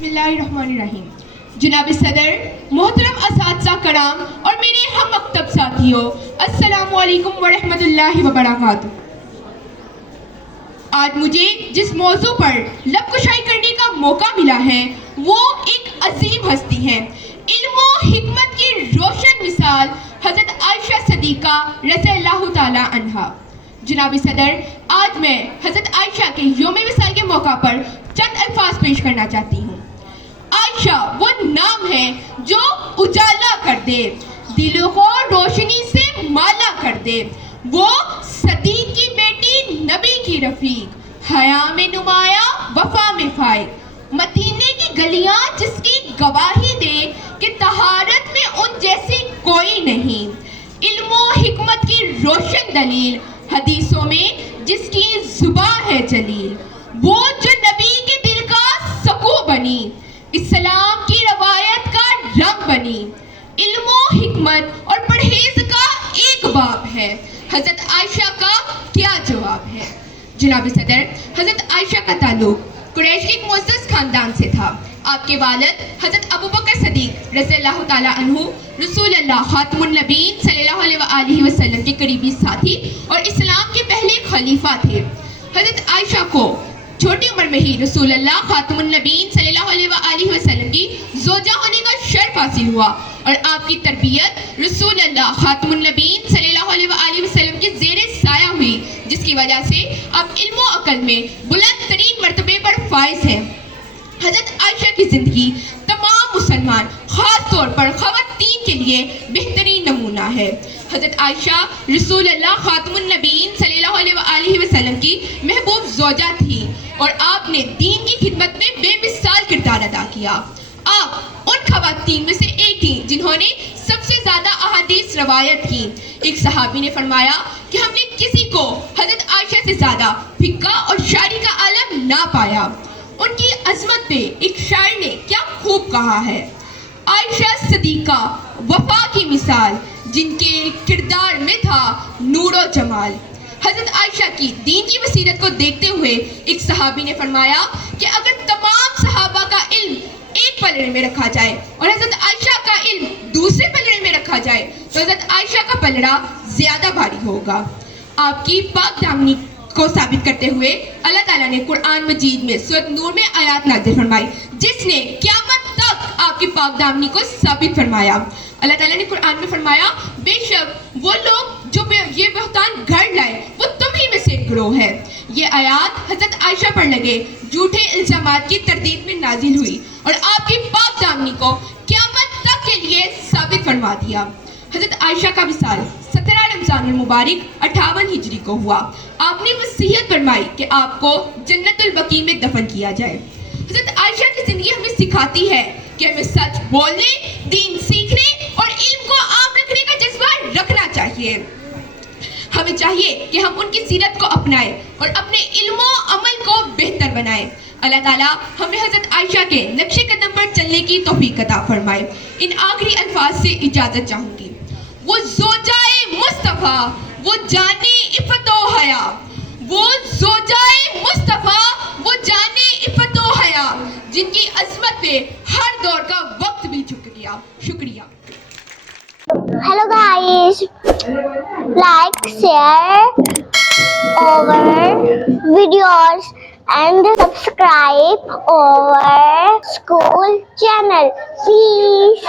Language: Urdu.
بسم اللہ الرحمن الرحیم. جناب صدر، محترم اساتذہ کرام اور میرے ہم مکتب ساتھیوں، السلام علیکم ورحمۃ اللہ وبرکاتہ. آج مجھے جس موضوع پر لب کشائی کرنے کا موقع ملا ہے وہ ایک عظیم ہستی ہے، علم و حکمت کی روشن مثال حضرت عائشہ صدیقہ رضی اللہ تعالی عنہا. جناب صدر، آج میں حضرت عائشہ کے یوم وصال کے موقع پر چند الفاظ پیش کرنا چاہتی ہوں. عائشہ وہ نام ہے جو اجالا کر دے، دلوں کو روشنی سے مالا کر دے. وہ صدیق کی بیٹی، نبی کی رفیق، حیا میں نمایاں، وفا میں فائق، مدینے کی گلیاں جس کی گواہی دے کہ طہارت میں ان جیسی کوئی نہیں. علم و حکمت کی روشن دلیل، حدیثوں میں جس کی زبان ہے جلیل. وہ جو نبی کے دل کا سکو بنی، اسلام کی روایت کا رنگ بنی. علم و حکمت اور پرہیز کا ایک باب ہے، حضرت عائشہ کا کیا جواب ہے. جناب صدر، حضرت عائشہ کا تعلق قریش کے ایک معزز خاندان سے تھا. آپ کے والد حضرت ابوبکر صدیق رضی اللہ تعالیٰ عنہ رسول اللہ خاتم النبیین صلی اللہ علیہ وآلہ وسلم کے قریبی ساتھی اور اسلام کے پہلے خلیفہ تھے. حضرت عائشہ کو چھوٹی عمر میں ہی رسول اللہ خاتم النبیین صلی اللہ علیہ وآلہ وسلم کی زوجہ ہونے کا شرف حاصل ہوا اور آپ کی تربیت رسول اللہ خاتم النبیین صلی اللہ علیہ وآلہ وسلم کے زیر سایہ ہوئی، جس کی وجہ سے آپ علم و عقل میں بلند ترین مرتبے پر فائز ہیں. حضرت عائشہ کی زندگی تمام مسلمان، خاص طور پر خواتین کے لیے بہترین نمونہ ہے. حضرت عائشہ رسول اللہ خاتم النبیین صلی اللہ علیہ وآلہ وسلم کی محبوب زوجہ تھی اور آپ نے دین کی خدمت میں بے مثال کردار ادا کیا. آپ ان خواتین میں سے ایک تھیں جنہوں نے سب سے زیادہ احادیث روایت کی. ایک صحابی نے فرمایا کہ ہم نے کسی کو حضرت عائشہ سے زیادہ فقہ اور شاعری کا عالم نہ پایا. ان کی عظمت پہ ایک شاعر نے کیا خوب کہا ہے: عائشہ صدیقہ وفا کی مثال، جن کے کردار میں تھا نور و جمال. حضرت عائشہ کی دین کی بصیرت کو دیکھتے ہوئے ایک صحابی نے فرمایا کہ اگر تمام صحابہ کا علم ایک پلڑے میں رکھا جائے اور حضرت عائشہ کا علم دوسرے پلڑے میں رکھا جائے تو حضرت عائشہ کا پلڑا زیادہ بھاری ہوگا. آپ کی پاک دامنی کو ثابت کرتے ہوئے اللہ تعالیٰ نے قرآن مجید میں سورۃ نور میں آیات نازل فرمائی جس نے قیامت تک آپ کی پاک دامنی کو ثابت فرمایا. اللہ تعالیٰ نے قرآن میں فرمایا، بے شک وہ لوگ جو یہ بہتان گھڑ لائے وہ تم ہی میں سے ایک گروہ ہے. یہ آیات حضرت عائشہ پر لگے جھوٹے الزامات کی تردید میں نازل ہوئی اور آپ کی پاک دامنی کو قیامت تک کے لیے ثابت فرما دیا. حضرت عائشہ کا وصال 17 رمضان المبارک 58 ہجری کو ہوا. آپ نے وصیت فرمائی کہ آپ کو جنت البقیع میں دفن کیا جائے. حضرت عائشہ کی زندگی ہمیں سکھاتی ہے کہ ہمیں سچ بولنے، دین سیکھنے اور علم کو عام رکھنے کا جذبہ رکھنا چاہیے. ہمیں چاہیے کہ ہم ان کی سیرت کو اپنائیں اور اپنے علم و عمل کو بہتر بنائیں. اللہ تعالیٰ ہمیں حضرت عائشہ کے نقش قدم پر چلنے کی توفیق عطا فرمائے. ان آخری الفاظ سے اجازت چاہوں گی. وہ زوجائے مصطفیٰ، وہ جانے عفت و حیا، وہ زوجائے مصطفیٰ، وہ جانے عفت و حیا، جن کی عظمت پہ ہر دور کا وقت بھی جھک گیا. شکریہ. Hello guys, like, share our videos and subscribe our school channel, please.